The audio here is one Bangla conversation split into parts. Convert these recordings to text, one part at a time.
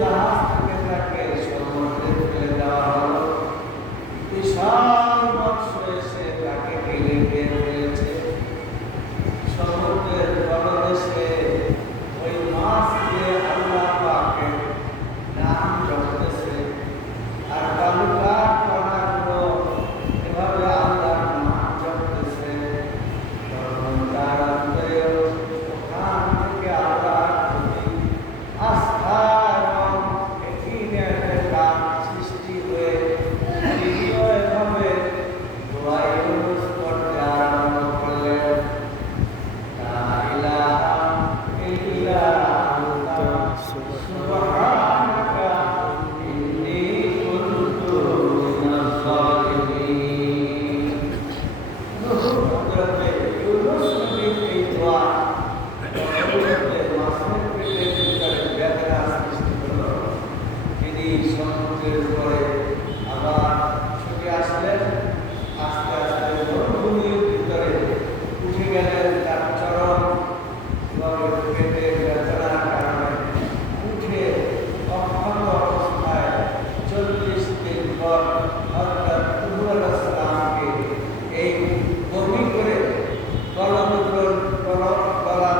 জাহাজ থেকে তাকে সমুদ্রে ফেলে দেওয়া হলো। বিশাল মৎস্য এসে তাকে গিলে খেয়ে ফেলেছে। সমুদ্রের তলদেশে ওই মাছ দিয়ে আল্লাহ পাকের নাম জপতেছে, আর বালুকার কণাগুলো এভাবে আল্লাহর নাম জপতেছে। তখন তার অন্তরে ওখান থেকে আল্লাহর প্রতি আস্থা এবং একদিনের কাজ সৃষ্টি হয়ে তিনিও এভাবে দোয়া ইউনুস করতে আরম্ভ করলেন। লা ইলাহা ইল্লা আনতা সুবহানাকা ইন্নী কুনতু মিনাজ জালিমিন। হযরত ইউনুস নবীর এই দোয়া মাছের পেটের ভিতরে বেদনা সৃষ্টি হলো। তিনি সমুদ্রের উপরে আবার ছুটে আসলেন। আস্তে আস্তে মরুভূমির ভিতরে উঠে গেলেন। তার চরম পেটের বেদনার কারণে উঠে অক্ষত অবস্থায় 40 দিন পর হযরত নূহ আলাইহিস সালামকে এই বমি করে গলা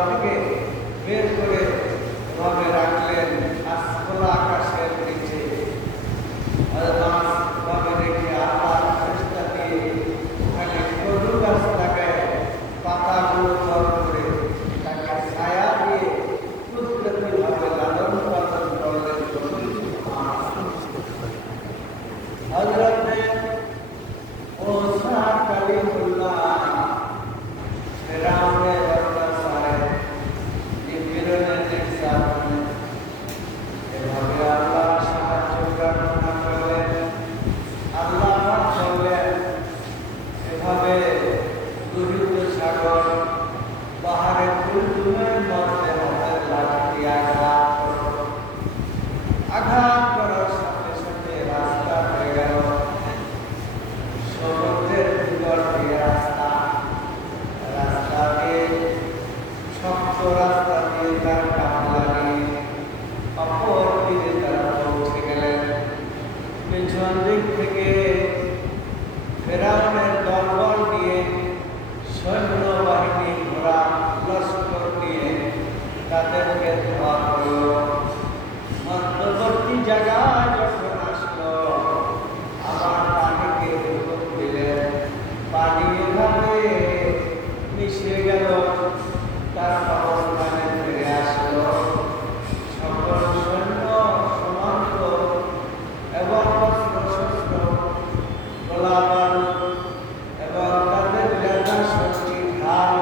থেকে বের করে এভাবে রাখলেন খোলা আকাশের নিচে। ভাবে রেখে আল্লাহ চেষ্টা দিয়ে ওখানে কদু গাছ লাগায় পাতাগুলো বড় করে তাকে ছায়া দিয়ে কুদরতিভাবে লালন পালন করলেন। হযরত মুসা কালিমুল্লাহ ফেরাউনের অত্যাচারে নিপীড়নের নির্যাতনে এভাবে আল্লাহ সাহায্য প্রার্থনা করলেন। আল্লাহ বললেন, এভাবে লোহিত সাগর পাহাড়ের কুলকুলের মধ্যে হাতের লাঠি দিয়ে আঘাত করো। আঘাত করার সাথে সাথে রাস্তা হয়ে গেল। সমুদ্রের ভিতর দিয়ে রাস্তা দিয়ে শক্ত রাস্তা দিয়ে তার কামলা নিয়ে অপর দিকে তারা পৌঁছে গেলেন। পেছন দিক থেকে ফেরাউনের দলবল নিয়ে সৈন্যবাহিনী ঘোড়া লস্কর নিয়ে তাদেরকে ধোয়া করল। মধ্যবর্তী জায়গায় যখন আসলো আবার পানিকে হুকুম দিলেন। পানি এভাবে মিশে গেল, তার অবস্থানে ফিরে আসলো। সকল সৈন্য সমান্ত এবং অস্ত্র-শস্ত্র, গোলাবারুদ এবং তাদের লেজা শক্তি ঢাল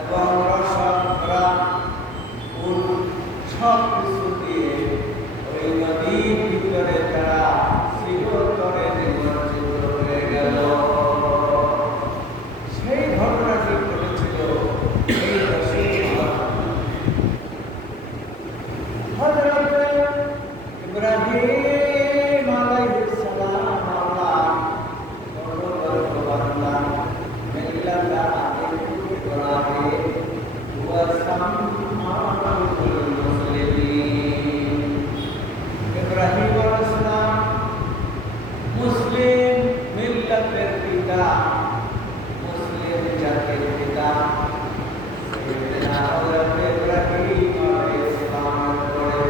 এবং রসদ ঘোড়া উট সব কিছু দিয়ে ওই নদীর ভিতরে তারা চিরতরে নিমজ্জিত হয়ে গেল। সেই ঘটনাটি ঘটেছিল এই হযরত ইব্রাহিম আলাইহিস সালাম আল্লাহ বান্দা মিল্লাতা ইব্রাহিম ওয়া সাম্মাহুল মুসলিমিন। ইব্রাহিম আলাইহিস সালাম মুসলিম মিল্লাতের পিতা, মুসলিম জাতির পিতা। হযরত ইব্রাহিম আলাইহিস সালামের পরে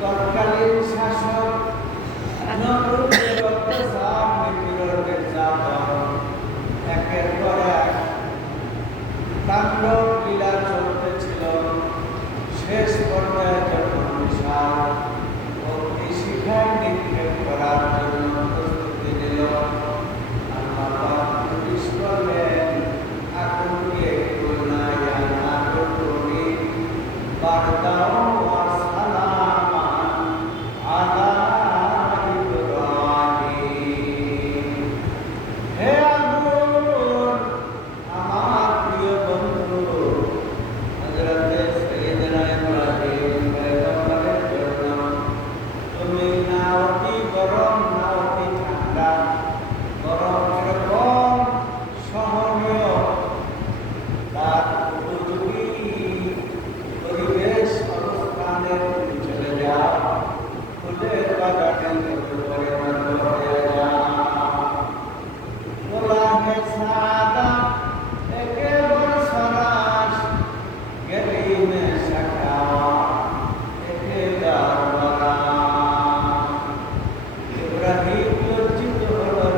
তৎকালীন শাসক ফুলের বাগানে পরিণত হয়ে যায়। গোলামে সাদা একেবারে সরাস গেলিমে শাখা একে দারবারা। ইব্রাহিম লজ্জিত হলো,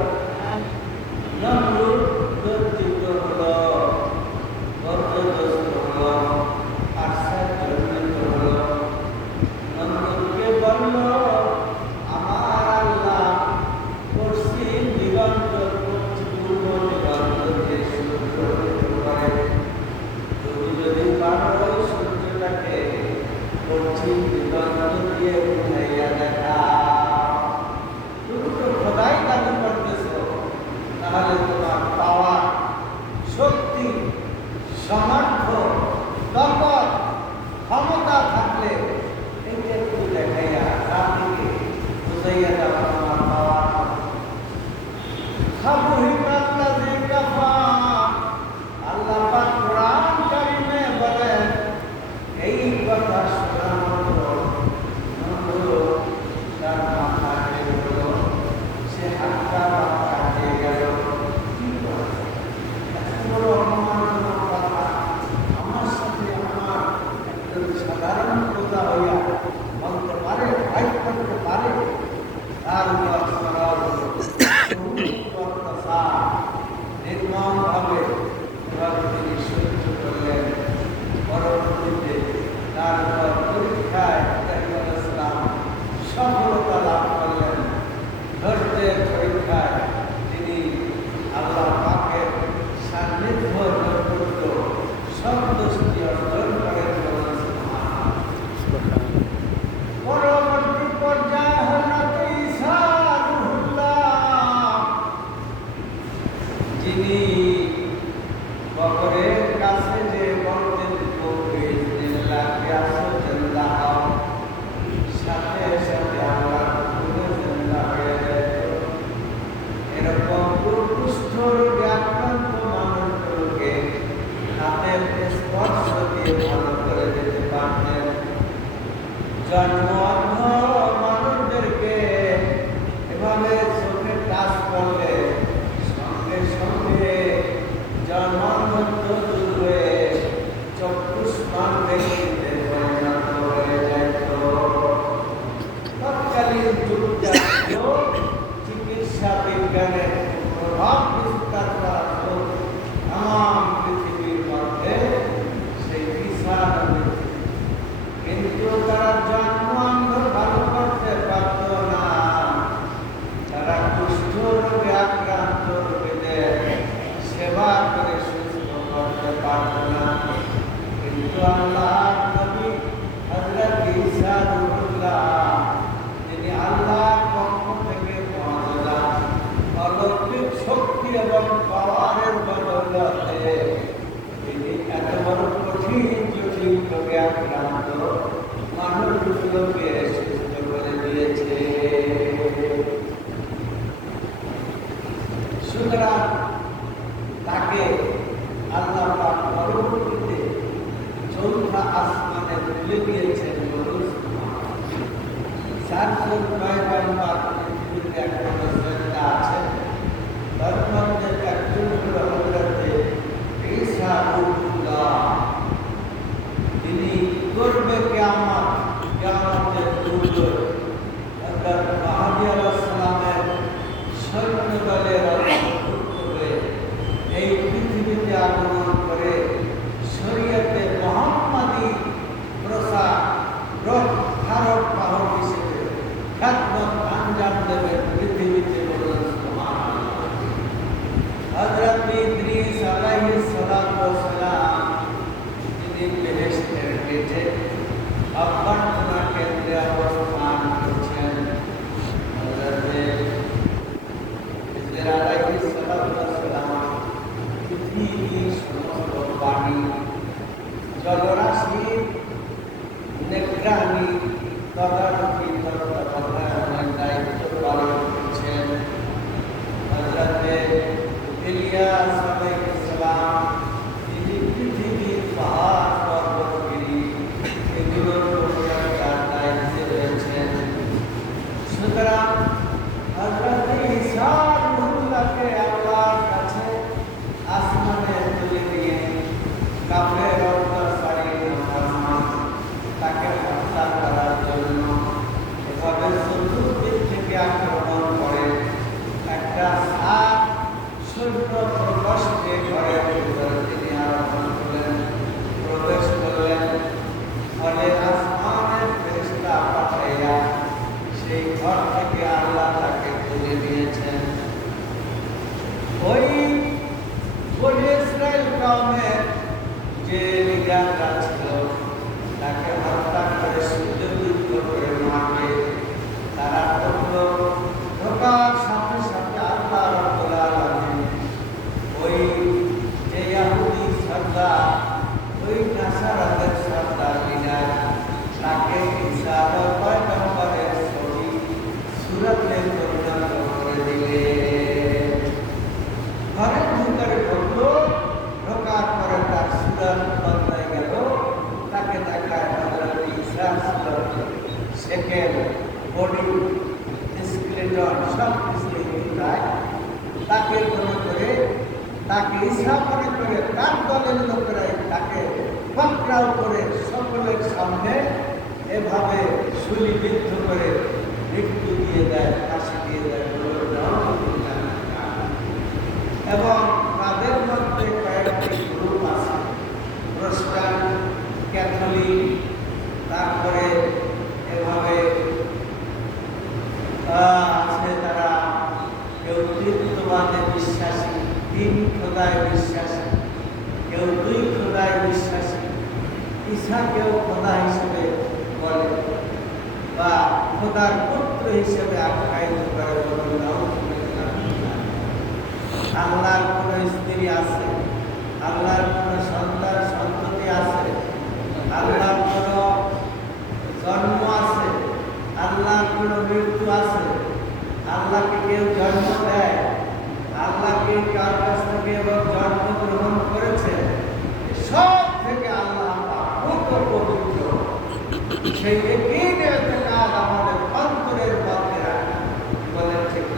নমরুদ লজ্জিত হলো, বদ্ধদস্ত হলো, আশ্চর্যান্বিত হলো। নমরুদকে বলল, আমার আল্লাহ পশ্চিম দিগন্ত পূর্ব দিগন্ত দিয়ে সূর্য উদিত করে। তুমি যদি পারো সূর্যটাকে পশ্চিম দিগন্ত দিয়ে উঠাইয়া দেখাও। তুমি তো খোদাই দাবি করতেছো, তাহলে তোমার পাওয়ার, শক্তি, সামর্থ্য, দরকার, ক্ষমতা থাকলে এইটা একটু দেখাইয়া রাত্রিকে বুঝাইয়া দাও তোমার পাওয়ার। আল্লাহ পাক কোরআন কারিমে বলেন, এই কথা শোনা মাত্র নমরুদ তার মাথা হেঁটে গেল, সে হাতটা কাটিয়ে গেল। কি করে এত বড় অপমানজনক কথা আমার সাথে আমার একজন সাধারণ প্রজা হইয়া বলতে পারে, ফাইট করতে পারে? তার উপর সরল অত্যাচার নির্মমভাবে তিনি সহ্য করলেন। পরবর্তীতে তার উপর পরীক্ষায় ইব্রাহিম ইসলাম সফলতা লাভ করলেন। ধৈর্যের পরীক্ষায় তিনি আল্লাহ পাকের সান্নিধ্য নৈকট্য সন্তুষ্টি অর্জন করেন। পরবর্তী পর্যায়ে হযরত ঈসা রূহুল্লাহ, যিনি কবরের কাছে যে বলতেন সাথে সাথে আল্লাহ জিন্দা হয়ে যেত। এরকম কুষ্ঠ রোগে আক্রান্ত মানুষগুলোকে হাতের স্পর্শ দিয়ে ভালো করে দিতে পারতেন। জন্মঅন্ধ মানুষদেরকে এভাবে চোখে টাচ করলে সঙ্গে সঙ্গে জন্মান্ধত্ব দূর হয়ে চক্ষুষ্মান ব্যক্তিতে পরিণত হয়ে যেত। তৎকালীন যুগটা ছিল চিকিৎসা বিজ্ঞানের প্রভাব বিস্তার করা তাম পৃথিবীর মধ্যে সেই বিশাল। কিন্তু তারা জন্মান্ধ ভালো করতে পারত না, তারা কুষ্ঠ রোগে আক্রান্ত রোগীদের সেবা করে সুস্থ করতে পারত না। কিন্তু আল্লাহর নবী হযরত ঈসা রূহুল্লাহ, তিনি আল্লাহর পক্ষ থেকে মুআজিজা, অলৌকিক শক্তি এবং পাওয়ারের বদৌলতে তিনি এত বড় কঠিন জটিল রোগে আক্রান্ত মানুষগুলোকে সুস্থ করে দিয়েছে। সুতরাং তাকে আল্লাহ পাক পরবর্তীতে চৌথা আসমানে তুলে দিয়েছেন। চারজন পয়গম্বর পৃথিবীতে এখনো জিন্দা আছেন। তার মধ্যে একজন হলো হযরত ঈসা রূহুল্লাহ। তিনি করবে কিয়ামতের পূর্বে হযরত মাহদী আলাইহিস সালামের সৈন্য দলের অন্তর্ভুক্ত হয়ে এই পৃথিবীতে আগমন করে শরীয়তে মুহাম্মাদী প্রসার ধারক বাহক হিসেবে খ্যাতমত আঞ্জাম দেবেন পৃথিবীতে। বলুন সুবহানাল্লাহ। হযরত ইদ্রিস আলাইহিস সালাম, তিনি বেহেশতের গেটে অভ্যর্থনা কেন্দ্রে অবস্থান করছেন। হযরত ইদ্রিস আলাইহিস সালাম পৃথিবীর সমস্ত প্রাণী, জলরাশি নিগরানি, তদারকি, তত্ত্বাবধানের দায়িত্ব পালন করছেন। হযরত ইলিয়াস আলাইহিস সালাম, তিনি পৃথিবীর পাহাড় পর্বতগিরি এগুলোর পরিচর্যার দায়িত্বে রয়েছেন। প্রচন্ড কষ্টে ঘরের ভিতরে তিনি আরাধনা করলেন, প্রবেশ করলেন। ফলে আসমানের ফেরেশতা পাঠাইয়া সেই ঘর থেকে আল্লাহ তাকে তুলে নিয়েছেন। ওই বনি ইসরাইল কওমের যে লিডাররা ছিল তাকে হত্যা করে যুদ্ধ করে মারবে। তারা করল ঢোকার সাথে সাথে আল্লাহ রাব্বুল আলামিন ওই যে ইহুদি সর্দার, ওই নাসারাদের সর্দার লিডার তাকে ঈসা পয়গম্বরের ছবি সুরতে পরিণত করে দিলেন। ঘরের ভিতরে ঢুকলো, ঢোকার পরে তার সুরত বদলে গেল। তাকে দেখায় হযরত ঈসা সুরত, শেকেল, বডি, স্কেলেটন সব কিছু দেখায়। তাকে মনে করে, তাকে ঈসা মনে করে তার দলের লোকেরাই তাকে পাকড়াও করে সকলের সামনে এভাবে শুলিবিদ্ধ করে মৃত্যু দিয়ে দেয়, ফাঁসি দিয়ে দেয়। এবং তাদের মধ্যে কয়েকটি গ্রুপ আছে, প্রোটেস্ট্যান্ট, ক্যাথলিক, তারপরে এভাবে আছে তারা কেউ তৃতীয়বাদে বিশ্বাসী, তিন খোদায় বিশ্বাসী, কেউ দুই খোদায় বিশ্বাসী, ঈসাকেও খোদা হিসেবে বলে বা খোদার পুত্র হিসেবে আখ্যায়িত করে। আল্লাহর কোন স্ত্রী আছে, আল্লাহর কোন সন্তান সন্ততি আছে, আল্লাহর কোন জন্ম আছে, আল্লাহর কোন মৃত্যু আছে, আল্লাহকে কেউ জন্ম দেয়, আল্লাহকে কার কাছ থেকে এবং জন্মগ্রহণ করেছে, সব থেকে আল্লাহ পবিত্র। সেই একই কাজ আমাদের অন্তরের মধ্যে রাখা বলেন ঠিক।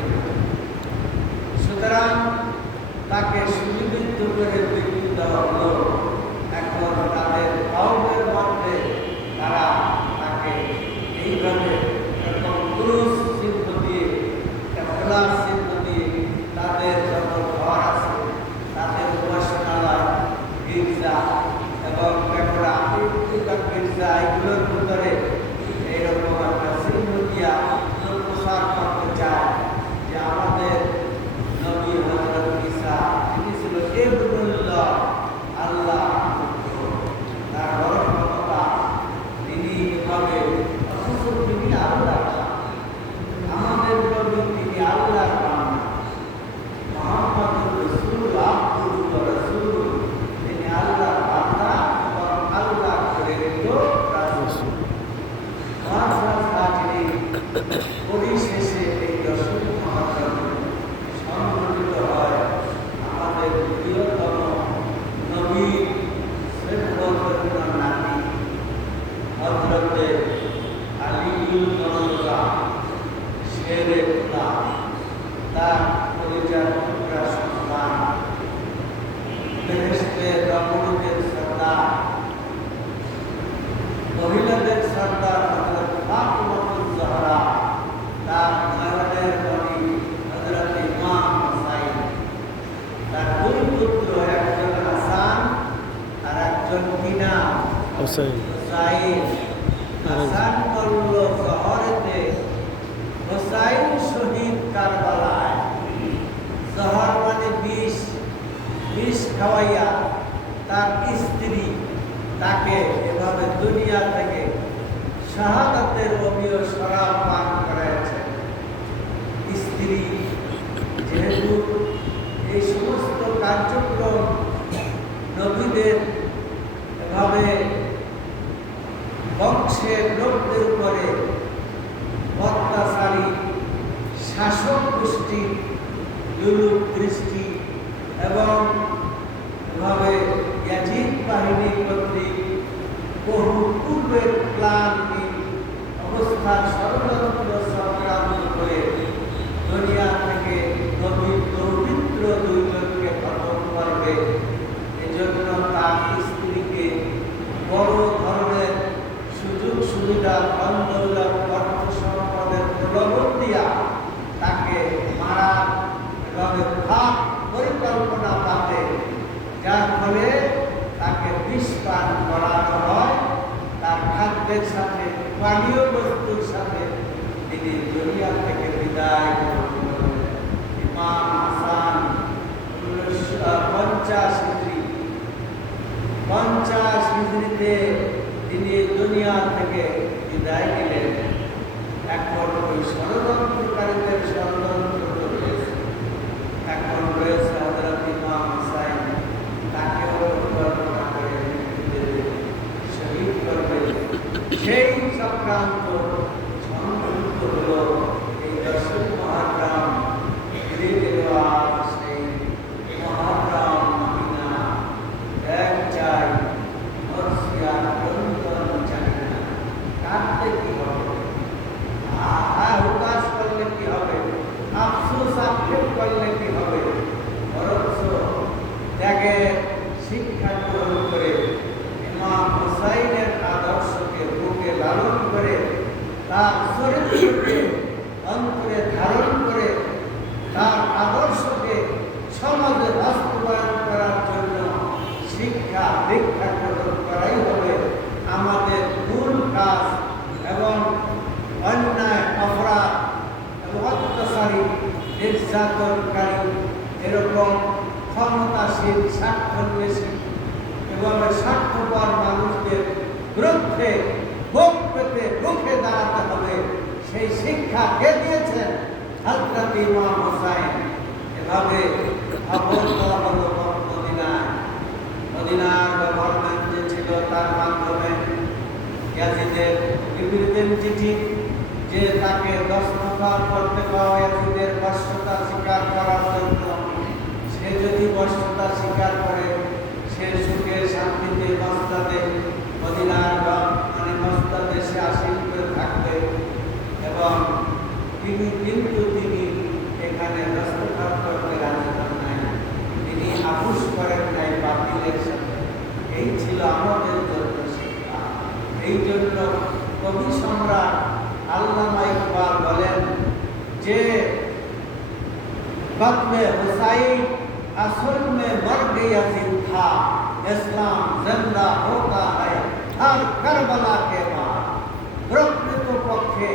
সুতরাং তাকে সুবিদিত করে মৃত্যু দেওয়া হলো। এখন তাদের কওমের মধ্যে তারা তাকে এইভাবে এরকম ক্রুশ চিহ্ন দিয়ে, প্লাস চিহ্ন দিয়ে তাদের যত ঘর আছে, তাদের উপাসনালয়, গির্জা এবং পেটরা, গির্জা এগুলোর ভিতরে এইরকম একটা চিহ্ন দিয়া প্রসার করতে চায় যে আমাদের নবী হযরত ঈসা তিনি ছিল ইবনুল্লাহ, আল্লাহ তার বড় ক্ষমতা, তিনি এভাবে অথচ তিনি আল্লাহ, আমাদের নবী তিনি আল্লাহর বান্দা, মুহাম্মদুর রাসূলুল্লাহ আব্দুহু ওয়া রাসূলুহু, তিনি আল্লাহর বান্দা এবং আল্লাহর প্রেরিত রাসূল। পরিশেষে এই দশম মহাকাব্য সংঘটিত হয় আমাদের প্রিয়তম নবী নাতি হযরতে আলীউল মাওলা শেরে খোদা, তার পরিচয় পুত্রা সন্তান, বেহেশতের রমণীদের সর্দার, মহিলাদের সর্দার হযরত ফাতিমাতুজ জাহরা, তার নয়নের মণি হযরত ইমাম হুসাইন, তার দুই পুত্র, একজন হাসান আর একজন কিনা হুসাইন। হাসান করল জহরেতে, হুসাইন শহীদ কারবালায়। জহর মানে বিষ, বিষ খাওয়াইয়া তার স্ত্রী তাকে এভাবে দুনিয়া থেকে শাহাদাতের অমীয় শরাব পান করাইছে। স্ত্রী যেহেতু এই সমস্ত কার্যক্রম নবীদের এভাবে বংশের লোকদের উপরে অত্যাচারী শাসক গোষ্ঠী জুলুম দৃষ্টি এবং এভাবে ইয়াজিদ বাহিনী কর্তৃক বহু পূর্বের প্ল্যানটি অবস্থার ষড়যন্ত্র সংক্রান্ত করে দুনিয়া থেকে নবীর পবিত্র দুইজনকে খতম করবে। এজন্য তার স্ত্রীকে বড় ধরনের সুযোগ সুবিধা, ধন-দৌলত, অর্থ সম্পদের প্রলোভন দিয়া তাকে মারা এবং ভাগ দুনিয়া থেকে বিদায় গ্রহণ করলেন। ইমাম হাসান 50 হিজরিতে তিনি দুনিয়া থেকে বিদায় নিলেন। এখন ওই ষড়যন্ত্রকারীদের ষড়যন্ত্র রয়েছে, এখন রয়েছে হযরত ইমাম হুসাইন, তাকেও পরিকল্পনা করে শহীদ করবে। সেই চক্রান্ত সংযুক্ত হলো এই 10 মুহররম। ধীরে ধীরে আজ সেই মুহররম মহিনা এক চাই মর্সিয়া গ্রন্থন জানি না কাটতে কি হবে, হুতাশ করলে কি হবে, আফসোস আক্ষেপ করলে কি হবে, বরঞ্চ ত্যাগের শিক্ষা গ্রহণ করে ইমাম হুসাইনের আদর্শকে বুকে লালন করে তার চরিত্রকে অন্তরে ধারণ করে তার আদর্শকে সমাজে বাস্তবায়ন করার জন্য শিক্ষা দীক্ষা গ্রহণ করাই হবে আমাদের মূল কাজ। এবং অন্যায় অপরাধ এবং অত্যাচারী নির্যাতনকারী এরকম ক্ষমতাশীল স্বার্থান্বেষী এবং স্বার্থপর মানুষদের বিরুদ্ধে বুক পেতে রুখে দাঁড়াতে হবে। সেই শিক্ষা কে দিয়েছেন? হযরত ইমাম হুসাইন। এভাবে মদিনার গভর্নমেন্ট যে ছিল তার মাধ্যমে ইয়াজিদের লিখলেন চিঠি যে তাকে 10 দফা করতে পাওয়া ইয়াজিদের বর্ষতা স্বীকার করার জন্য। সে যদি বর্ষতা স্বীকার করে সে সুখে শান্তিতে মসজিদে মদিনার মসজিদে সে আসীন করে থাকবে। এবং তিনি এখানে দস্তখত করতে রাজি হন নাই, তিনি আপোষ করেন নাই বাতিলের সাথে। এই ছিল আমাদের জন্য শিক্ষা। এই জন্য কবি সম্রাট আল্লামা ইকবাল বলেন যে वक्त में हुसैन असल में मर गया था, इस्लाम जिंदा होता है हर करबला के बाद। প্রকৃতপক্ষে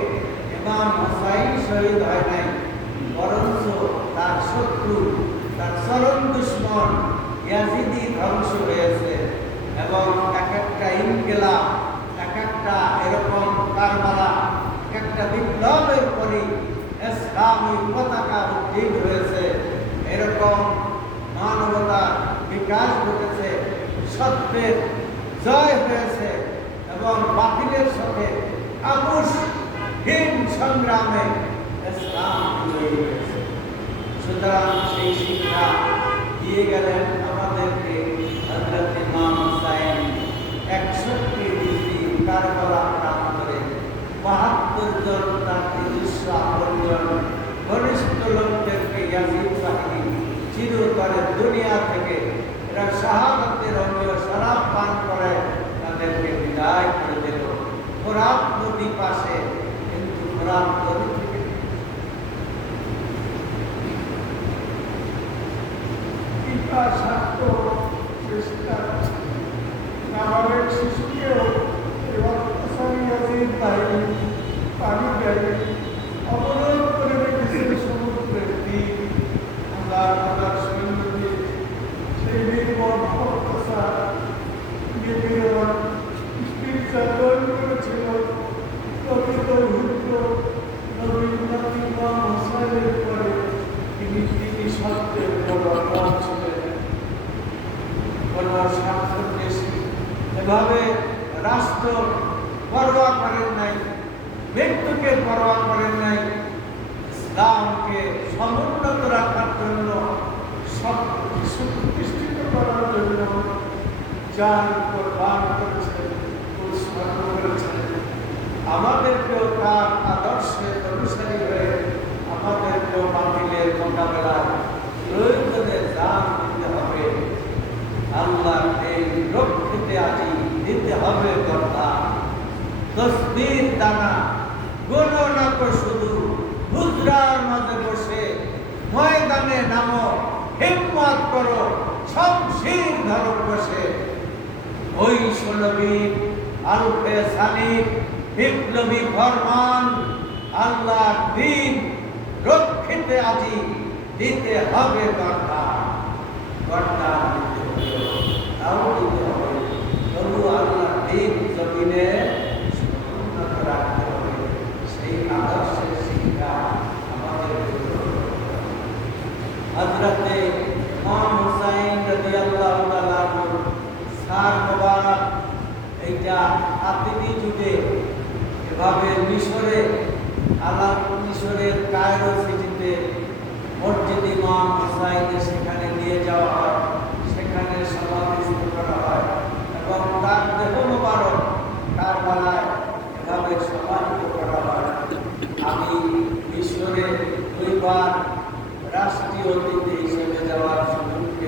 ইমাম হুসাইন শহীদ হয় নাই, বরঞ্চ তার শত্রু তার চরম দুশ্মন ইয়াজিদি ধ্বংস হয়েছে। এবং এক একটা ইনকিলাব, এক একটা এরকম কারবালা, এক একটা বিপ্লবের পরই ইসলামী পতাকা উদ্দীন হয়েছে। এরকম মানবতার বিকাশ ঘটেছে, সত্যের জয় হয়েছে এবং বাতিলের সাথে আপোষহীন সংগ্রামে ইসলাম বিজয়ী হয়েছে। সুতরাং সেই শিক্ষা দিয়ে গেলেন আমাদেরকে হযরত ইমাম হুসাইন 61 হিজরি কারবালা প্রান্তরে 72 জন তার নিজস্ব আপনজন ঘনিষ্ঠ লোকদেরকে ইয়াজিদ বাহিনী চিরতরে দুনিয়া থেকে এরা শাহাদাতের রঙে শরাব পান করে তাদেরকে বিদায় করে দিল ফোরাত নদী পাশে। কিন্তু ফোরাত নদী থেকে পিতা স্বার্থ চেষ্টা নাবালক শিশুকেও ইয়াজিদ বাহিনী পানি দেয়, অবরোধ করে রেখেছে সমুদ্রের দিক। আল্লাহর সৈন্য দিয়ে সেই নির্মম অত্যাচার নিপীড়ন নির্যাতন করেছিল। প্রকৃত হিন্দু নবী ইমাম হুসাইনের পরে তিনি সত্যের প্রবর্তক ছিলেন। কোন স্বার্থান্বেষী এভাবে রাষ্ট্র পরোয়া করেন নাই, মৃত্যুকে পরোয়া করেন নাই। ইসলামকে সমুন্নত রাখার জন্য, সুপ্রতিষ্ঠিত করার জন্য জান কোরবান করেছেন, উৎসর্গ করেছেন। আমাদেরকেও তার আদর্শের অনুসারী হয়ে আমাদেরকেও বাতিলের মোকাবেলায় প্রয়োজনে জান দিতে হবে। আল্লাহ এই রক্ষিতে আজি দিতে হবে কথা। তসবির দানা গণনা শুধু হুজরার মাঝে বসে ময়দানে নামো, হিম্মত করো, শমশির ধরো বসে। ওই 16 আলফে সানিক বিপ্লবী ফরমান আল্লাহ দিন রক্ষিতে আজি দিতে হবে গর্দান, গর্দান দিতে হবে, তাও দিতে হবে। তবু আল্লাহ দিন জমিনে উন্নত রাখতে হবে। সেই আদর্শের শিক্ষা আমাদের হযরতে ইমাম হুসাইন রাদিয়াল্লাহু তাআলা সার মোবারক এইটা আদিমি যুগে এভাবে মিশরের কায়রো সিটিতে মসজিদ ইমাম হুসাইনের সেখানে নিয়ে যাওয়া হয়, সেখানে সমাধিস্থ করা হয় এবং তার দেহ মোবারক কারবালায় এভাবে সমাহিত করা হয়। আমি মিশরে দুইবার রাষ্ট্রীয়